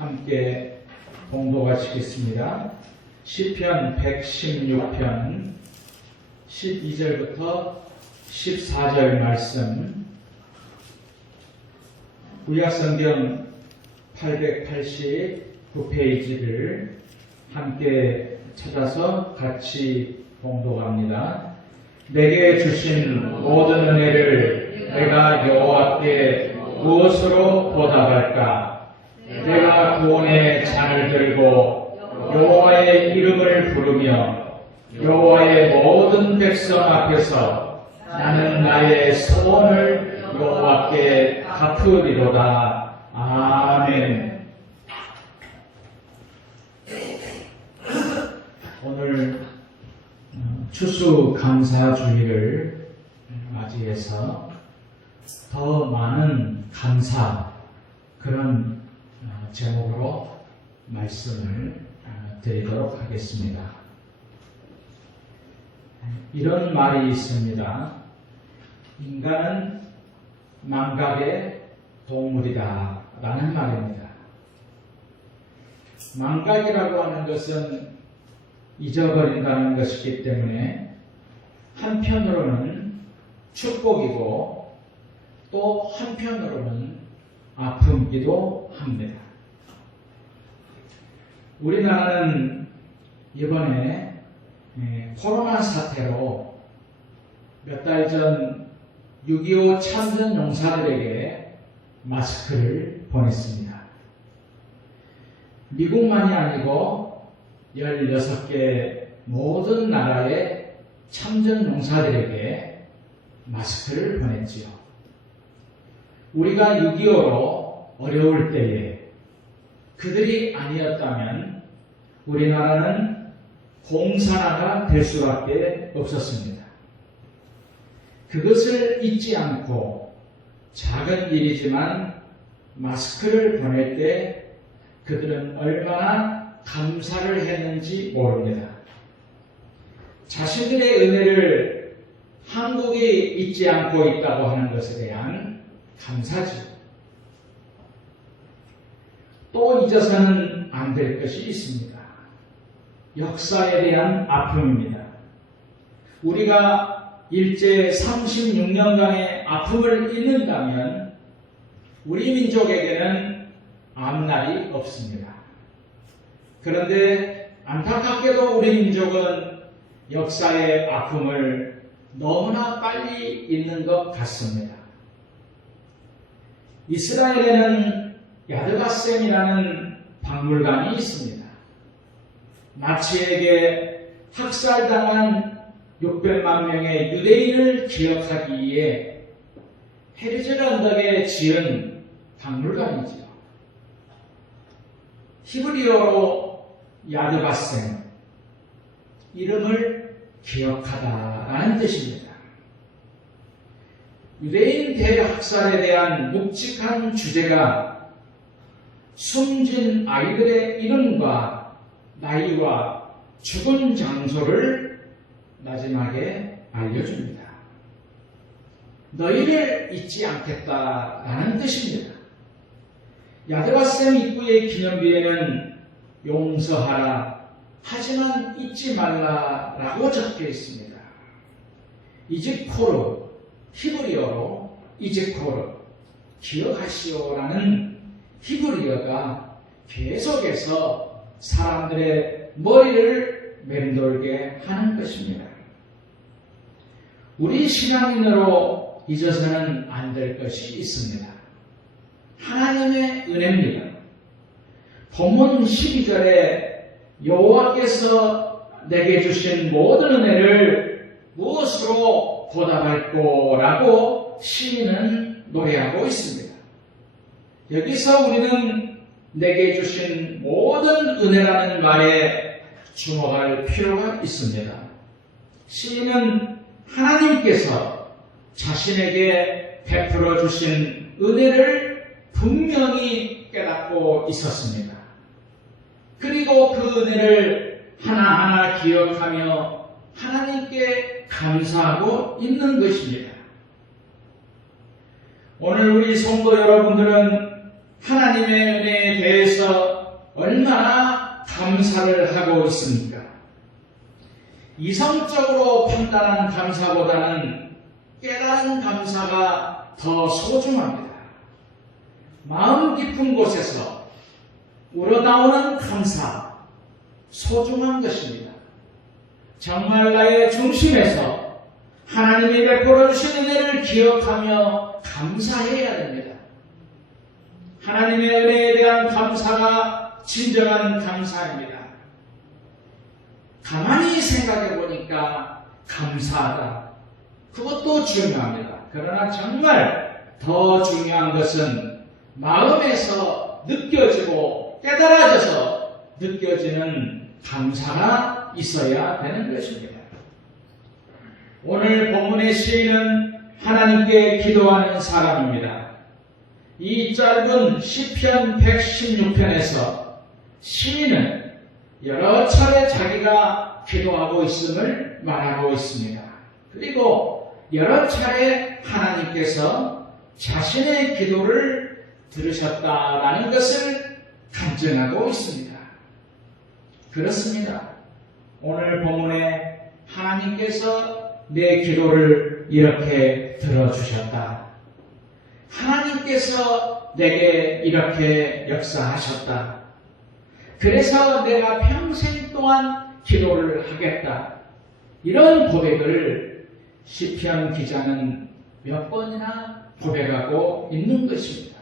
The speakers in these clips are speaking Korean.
함께 봉독하시겠습니다. 시편 116편 12절부터 14절 말씀, 구약성경 889페이지를 함께 찾아서 같이 봉독합니다. 내게 주신 모든 은혜를 내가 여호와께 무엇으로 보답할까? 내가 구원의 잔을 들고 여호와의 이름을 부르며 여호와의 모든 백성 앞에서 나는 나의 소원을 여호와께 갚으리로다. 아멘. 오늘 추수감사주의를 맞이해서 더 많은 감사, 그런 제목으로 말씀을 드리도록 하겠습니다. 이런 말이 있습니다. 인간은 망각의 동물이다 라는 말입니다. 망각이라고 하는 것은 잊어버린다는 것이기 때문에 한편으로는 축복이고 또 한편으로는 아픔이기도 합니다. 우리나라는 이번에 코로나 사태로 몇 달 전 6.25 참전 용사들에게 마스크를 보냈습니다. 미국만이 아니고 16개 모든 나라의 참전 용사들에게 마스크를 보냈지요. 우리가 6.25로 어려울 때에 그들이 아니었다면 우리나라는 공산화가 될 수밖에 없었습니다. 그것을 잊지 않고 작은 일이지만 마스크를 보낼 때 그들은 얼마나 감사를 했는지 모릅니다. 자신들의 은혜를 한국이 잊지 않고 있다고 하는 것에 대한 감사죠. 또 잊어서는 안 될 것이 있습니다. 역사에 대한 아픔입니다. 우리가 일제 36년간의 아픔을 잊는다면 우리 민족에게는 앞날이 없습니다. 그런데 안타깝게도 우리 민족은 역사의 아픔을 너무나 빨리 잊는 것 같습니다. 이스라엘에는 야드바셈이라는 박물관이 있습니다. 나치에게 학살당한 600만 명의 유대인을 기억하기 위해 헤르즐 언덕에 지은 박물관이지요. 히브리어로 야드바셈, 이름을 기억하다라는 뜻입니다. 유대인 대학살에 대한 묵직한 주제가 숨진 아이들의 이름과 나이와 죽은 장소를 마지막에 알려줍니다. 너희를 잊지 않겠다라는 뜻입니다. 야드바셈 입구의 기념비에는 용서하라, 하지만 잊지 말라라고 적혀 있습니다. 이즈코르, 히브리어로 이즈코르, 기억하시오라는 히브리어가 계속해서 사람들의 머리를 맴돌게 하는 것입니다. 우리 신앙인으로 잊어서는 안 될 것이 있습니다. 하나님의 은혜입니다. 본문 12절에 여호와께서 내게 주신 모든 은혜를 무엇으로 보답할꼬 라고 시인은 노래하고 있습니다. 여기서 우리는 내게 주신 모든 은혜라는 말에 주목할 필요가 있습니다. 시인은 하나님께서 자신에게 베풀어 주신 은혜를 분명히 깨닫고 있었습니다. 그리고 그 은혜를 하나하나 기억하며 하나님께 감사하고 있는 것입니다. 오늘 우리 성도 여러분들은 하나님의 은혜에 대해서 얼마나 감사를 하고 있습니까? 이성적으로 판단한 감사보다는 깨달은 감사가 더 소중합니다. 마음 깊은 곳에서 우러나오는 감사, 소중한 것입니다. 정말 나의 중심에서 하나님이 베풀어 주신 은혜를 기억하며 감사해야 됩니다. 하나님의 은혜에 대한 감사가 진정한 감사입니다. 가만히 생각해 보니까 감사하다. 그것도 중요합니다. 그러나 정말 더 중요한 것은 마음에서 느껴지고 깨달아져서 느껴지는 감사가 있어야 되는 것입니다. 오늘 본문의 시인은 하나님께 기도하는 사람입니다. 이 짧은 시편 116편에서 시인은 여러 차례 자기가 기도하고 있음을 말하고 있습니다. 그리고 여러 차례 하나님께서 자신의 기도를 들으셨다라는 것을 간증하고 있습니다. 그렇습니다. 오늘 본문에 하나님께서 내 기도를 이렇게 들어주셨다. 하나님께서 내게 이렇게 역사하셨다. 그래서 내가 평생 동안 기도를 하겠다. 이런 고백을 시편 기자는 몇 번이나 고백하고 있는 것입니다.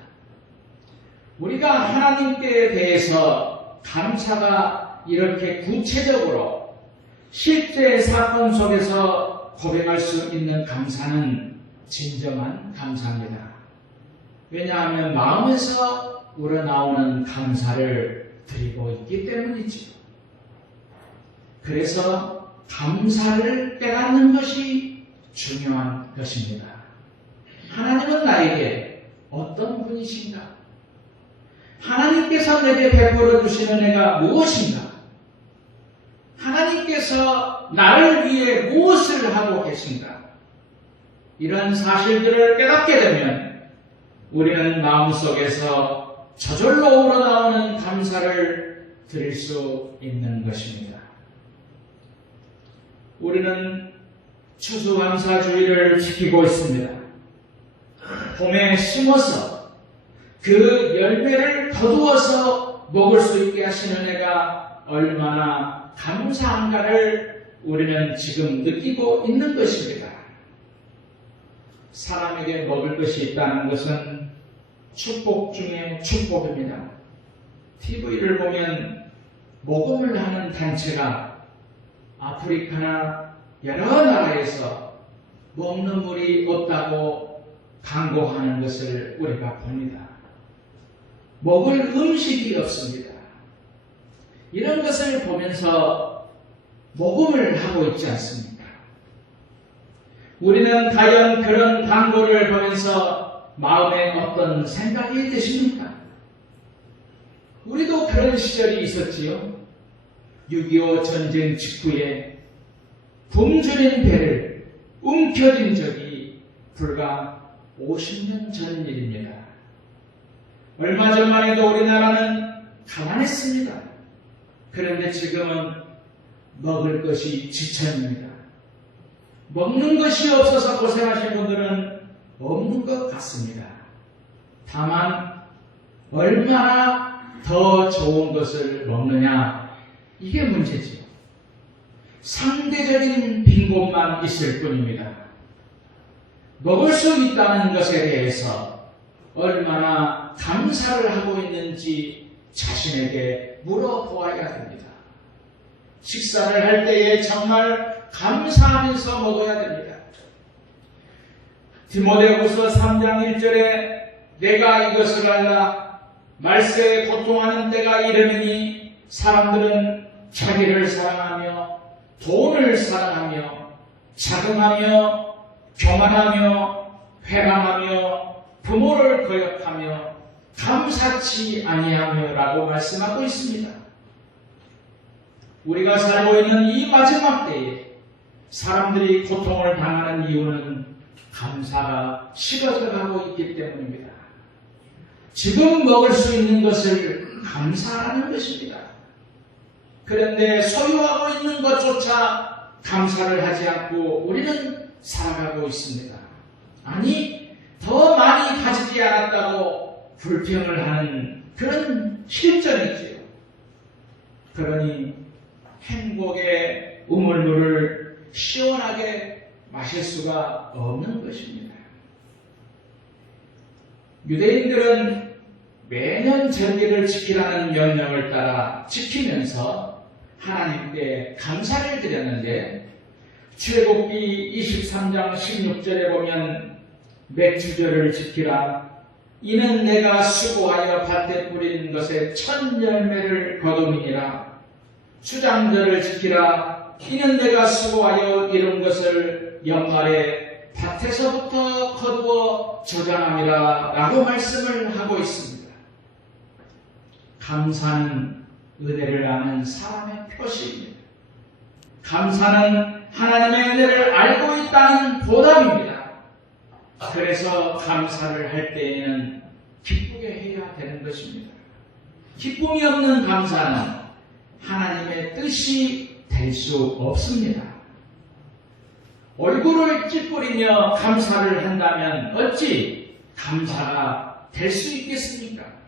우리가 하나님께 대해서 감사가 이렇게 구체적으로 실제 사건 속에서 고백할 수 있는 감사는 진정한 감사입니다. 왜냐하면 마음에서 우러나오는 감사를 드리고 있기 때문이죠. 그래서 감사를 깨닫는 것이 중요한 것입니다. 하나님은 나에게 어떤 분이신가? 하나님께서 내게 베풀어 주시는 은혜가 무엇인가? 하나님께서 나를 위해 무엇을 하고 계신가? 이런 사실들을 깨닫게 되면 우리는 마음속에서 저절로 우러나오는 감사를 드릴 수 있는 것입니다. 우리는 추수감사주의를 지키고 있습니다. 봄에 심어서 그 열매를 거두어서 먹을 수 있게 하시는 은혜가 얼마나 감사한가를 우리는 지금 느끼고 있는 것입니다. 사람에게 먹을 것이 있다는 것은 축복 중에 축복입니다. TV를 보면 모금을 하는 단체가 아프리카나 여러 나라에서 먹는 물이 없다고 간구하는 것을 우리가 봅니다. 먹을 음식이 없습니다. 이런 것을 보면서 모금을 하고 있지 않습니까? 우리는 과연 그런 광고를 보면서 마음에 어떤 생각이 드십니까? 우리도 그런 시절이 있었지요. 6.25 전쟁 직후에 굶주린 배를 움켜쥔 적이 불과 50년 전 일입니다. 얼마 전만 해도 우리나라는 가난했습니다. 그런데 지금은 먹을 것이 지천입니다. 먹는 것이 없어서 고생하신 분들은 없는 것 같습니다. 다만 얼마나 더 좋은 것을 먹느냐, 이게 문제지요. 상대적인 빈곤만 있을 뿐입니다. 먹을 수 있다는 것에 대해서 얼마나 감사를 하고 있는지 자신에게 물어보아야 됩니다. 식사를 할 때에 정말 감사하면서 먹어야 됩니다. 디모데후서 3장 1절에 내가 이것을 알라 말세에 고통하는 때가 이르느니 사람들은 자기를 사랑하며 돈을 사랑하며 자긍하며 교만하며 회방하며 부모를 거역하며 감사치 아니하며 라고 말씀하고 있습니다. 우리가 살고 있는 이 마지막 때에 사람들이 고통을 당하는 이유는 감사가 식어져 가고 있기 때문입니다. 지금 먹을 수 있는 것을 감사하는 것입니다. 그런데 소유하고 있는 것조차 감사를 하지 않고 우리는 살아가고 있습니다. 아니, 더 많이 가지지 않았다고 불평을 하는 그런 실정이지요. 그러니 행복의 우물물을 시원하게 마실 수가 없는 것입니다. 유대인들은 매년 절기를 지키라는 명령을 따라 지키면서 하나님께 감사를 드렸는데 출애굽기 23장 16절에 보면 맥주절을 지키라. 이는 내가 수고하여 밭에 뿌린 것에 첫 열매를 거둠이니라. 추장절을 지키라. 이는 내가 수고하여 이룬 것을 연말에 밭에서부터 거두어 저장함이라 라고 말씀을 하고 있습니다. 감사는 은혜를 아는 사람의 표시입니다. 감사는 하나님의 은혜를 알고 있다는 보답입니다. 그래서 감사를 할 때에는 기쁘게 해야 되는 것입니다. 기쁨이 없는 감사는 하나님의 뜻이 될 수 없습니다. 얼굴을 찌푸리며 감사를 한다면 어찌 감사가 될 수 있겠습니까?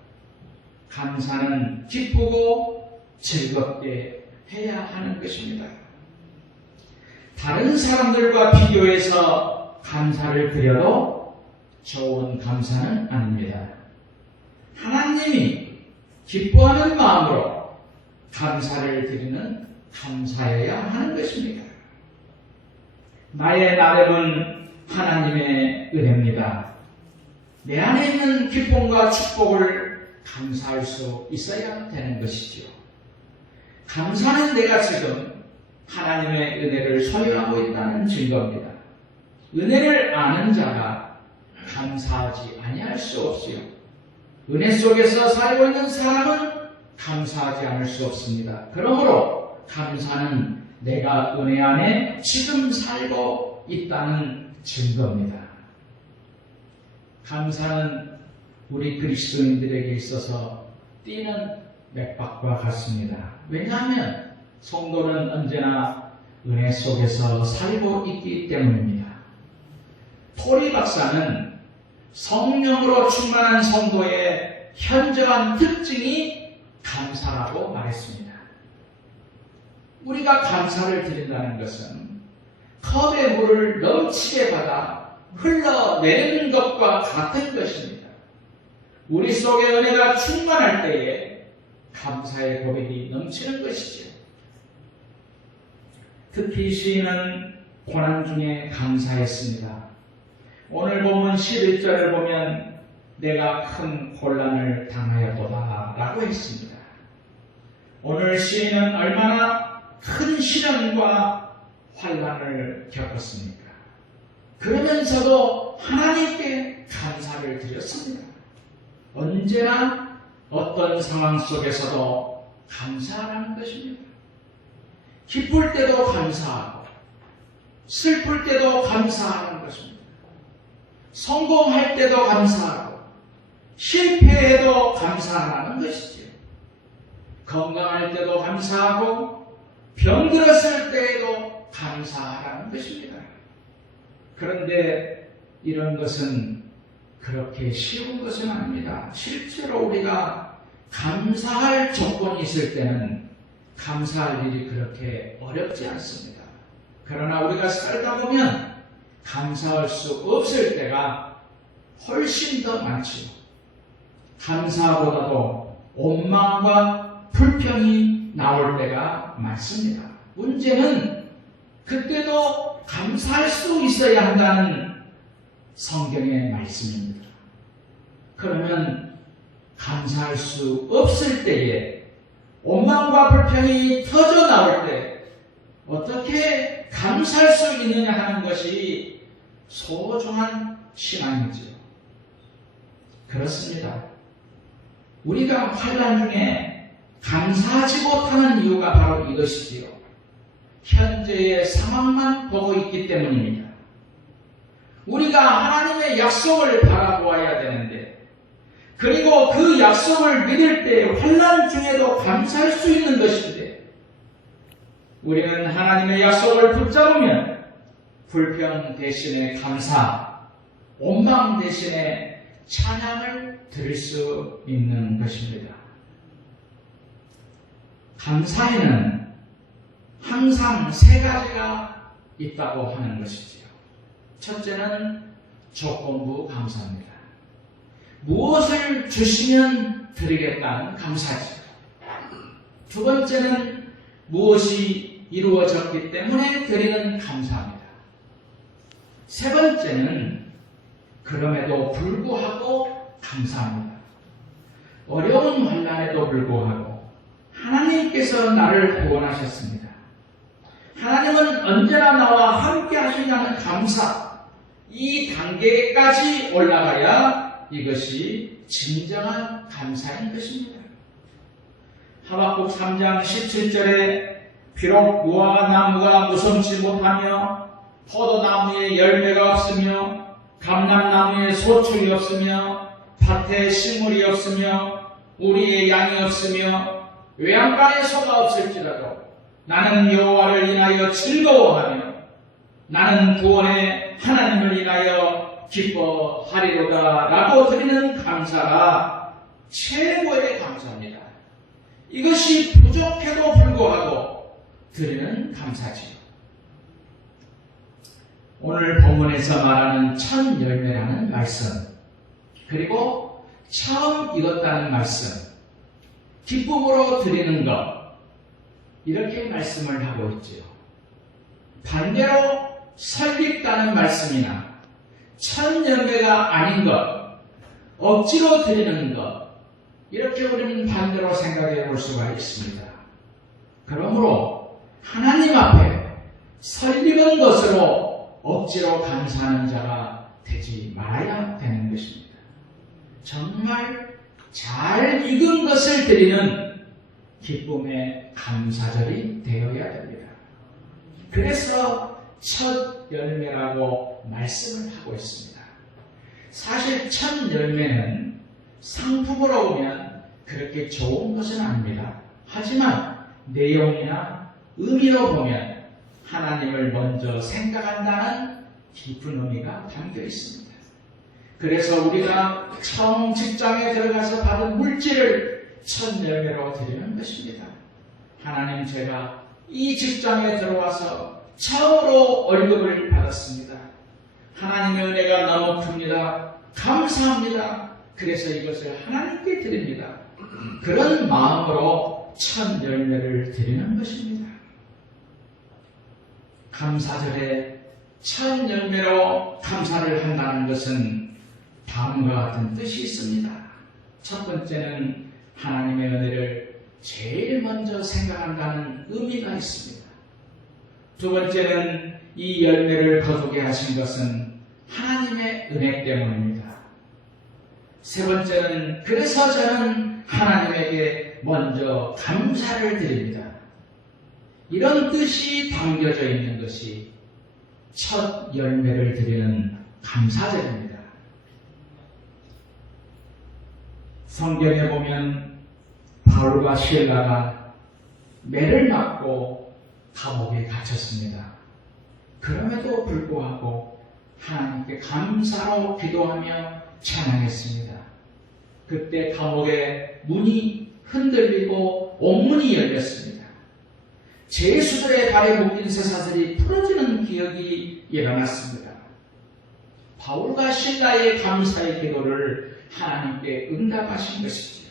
감사는 기쁘고 즐겁게 해야 하는 것입니다. 다른 사람들과 비교해서 감사를 드려도 좋은 감사는 아닙니다. 하나님이 기뻐하는 마음으로 감사를 드리는 감사여야 하는 것입니다. 나의 나름은 하나님의 은혜입니다. 내 안에 있는 기쁨과 축복을 감사할 수 있어야 되는 것이지요. 감사는 내가 지금 하나님의 은혜를 소유하고 있다는 증거입니다. 은혜를 아는 자가 감사하지 아니할 수 없지요. 은혜 속에서 살고 있는 사람은 감사하지 않을 수 없습니다. 그러므로 감사는 내가 은혜 안에 지금 살고 있다는 증거입니다. 감사는 우리 그리스도인들에게 있어서 뛰는 맥박과 같습니다. 왜냐하면 성도는 언제나 은혜 속에서 살고 있기 때문입니다. 토리 박사는 성령으로 충만한 성도의 현저한 특징이 감사라고 말했습니다. 우리가 감사를 드린다는 것은 컵에 물을 넘치게 받아 흘러내리는 것과 같은 것입니다. 우리 속에 은혜가 충만할 때에 감사의 고백이 넘치는 것이죠. 특히 시인은 고난 중에 감사했습니다. 오늘 본문 11절을 보면 내가 큰 혼란을 당하였도다 라고 했습니다. 오늘 시인은 얼마나 큰 시련과 환난을 겪었습니까? 그러면서도 하나님께 감사를 드렸습니다. 언제나 어떤 상황 속에서도 감사하라는 것입니다. 기쁠 때도 감사하고 슬플 때도 감사하는 것입니다. 성공할 때도 감사하고 실패해도 감사하는 것이지요. 건강할 때도 감사하고 병들었을 때에도 감사하라는 것입니다. 그런데 이런 것은 그렇게 쉬운 것은 아닙니다. 실제로 우리가 감사할 조건이 있을 때는 감사할 일이 그렇게 어렵지 않습니다. 그러나 우리가 살다 보면 감사할 수 없을 때가 훨씬 더 많지요. 감사보다도 원망과 불평이 나올 때가 많습니다. 문제는 그때도 감사할 수 있어야 한다는 성경의 말씀입니다. 그러면 감사할 수 없을 때에 원망과 불평이 터져 나올 때 어떻게 감사할 수 있느냐 하는 것이 소중한 신앙이지요. 그렇습니다. 우리가 환난 중에 감사하지 못하는 이유가 바로 이것이지요. 현재의 상황만 보고 있기 때문입니다. 우리가 하나님의 약속을 바라보아야 되는데 그리고 그 약속을 믿을 때 환난 중에도 감사할 수 있는 것인데 우리는 하나님의 약속을 붙잡으면 불평 대신에 감사, 원망 대신에 찬양을 드릴 수 있는 것입니다. 감사에는 항상 세 가지가 있다고 하는 것이지요. 첫째는 조건부 감사입니다. 무엇을 주시면 드리겠다는 감사지요. 두 번째는 무엇이 이루어졌기 때문에 드리는 감사입니다. 세 번째는 그럼에도 불구하고 감사합니다. 어려운 환난에도 불구하고 하나님께서 나를 구원하셨습니다. 하나님은 언제나 나와 함께 하시냐는 감사, 이 단계까지 올라가야 이것이 진정한 감사인 것입니다. 하박국 3장 17절에 비록 무화과나무가 무성치 못하며 포도나무에 열매가 없으며 감람나무에 소출이 없으며 밭에 식물이 없으며 우리의 양이 없으며 외양간에 소가 없을지라도 나는 여호와를 인하여 즐거워하며 나는 구원의 하나님을 인하여 기뻐하리로다 라고 드리는 감사가 최고의 감사입니다. 이것이 부족해도 불구하고 드리는 감사지요. 오늘 본문에서 말하는 첫 열매라는 말씀, 그리고 처음 익었다는 말씀, 기쁨으로 드리는 것, 이렇게 말씀을 하고 있지요. 반대로 설립다는 말씀이나 첫 열매가 아닌 것, 억지로 드리는 것, 이렇게 우리는 반대로 생각해 볼 수가 있습니다. 그러므로 하나님 앞에 설립은 것으로 억지로 감사하는 자가 되지 말아야 되는 것입니다. 정말 잘 익은 것을 드리는 기쁨의 감사절이 되어야 됩니다. 그래서 첫 열매라고 말씀을 하고 있습니다. 사실 첫 열매는 상품으로 오면 그렇게 좋은 것은 아닙니다. 하지만 내용이나 의미로 보면 하나님을 먼저 생각한다는 깊은 의미가 담겨 있습니다. 그래서 우리가 처음 직장에 들어가서 받은 물질을 첫 열매로 드리는 것입니다. 하나님, 제가 이 직장에 들어와서 처음으로 월급을 받았습니다. 하나님의 은혜가 너무 큽니다. 감사합니다. 그래서 이것을 하나님께 드립니다. 그런 마음으로 첫 열매를 드리는 것입니다. 감사절에 첫 열매로 감사를 한다는 것은 다음과 같은 뜻이 있습니다. 첫 번째는 하나님의 은혜를 제일 먼저 생각한다는 의미가 있습니다. 두 번째는 이 열매를 거두게 하신 것은 하나님의 은혜 때문입니다. 세 번째는 그래서 저는 하나님에게 먼저 감사를 드립니다. 이런 뜻이 담겨져 있는 것이 첫 열매를 드리는 감사절입니다. 성경에 보면 바울과 실라가 매를 맞고 감옥에 갇혔습니다. 그럼에도 불구하고 하나님께 감사로 기도하며 찬양했습니다. 그때 감옥의 문이 흔들리고 옥문이 열렸습니다. 죄수들의 발에 묶인 쇠사슬이 풀어지는 기억이 일어났습니다. 바울과 실라의 감사의 기도를 하나님께 응답하신 것이지요.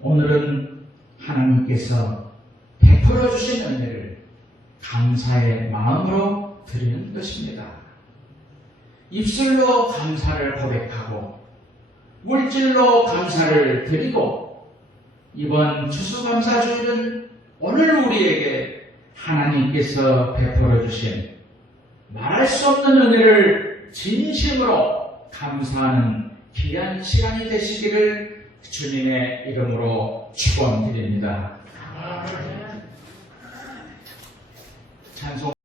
오늘은 하나님께서 베풀어 주신 은혜를 감사의 마음으로 드리는 것입니다. 입술로 감사를 고백하고 물질로 감사를 드리고 이번 추수감사주일은 오늘 우리에게 하나님께서 베풀어 주신 말할 수 없는 은혜를 진심으로 감사하는 귀한 시간이 되시기를 주님의 이름으로 축원드립니다. 찬송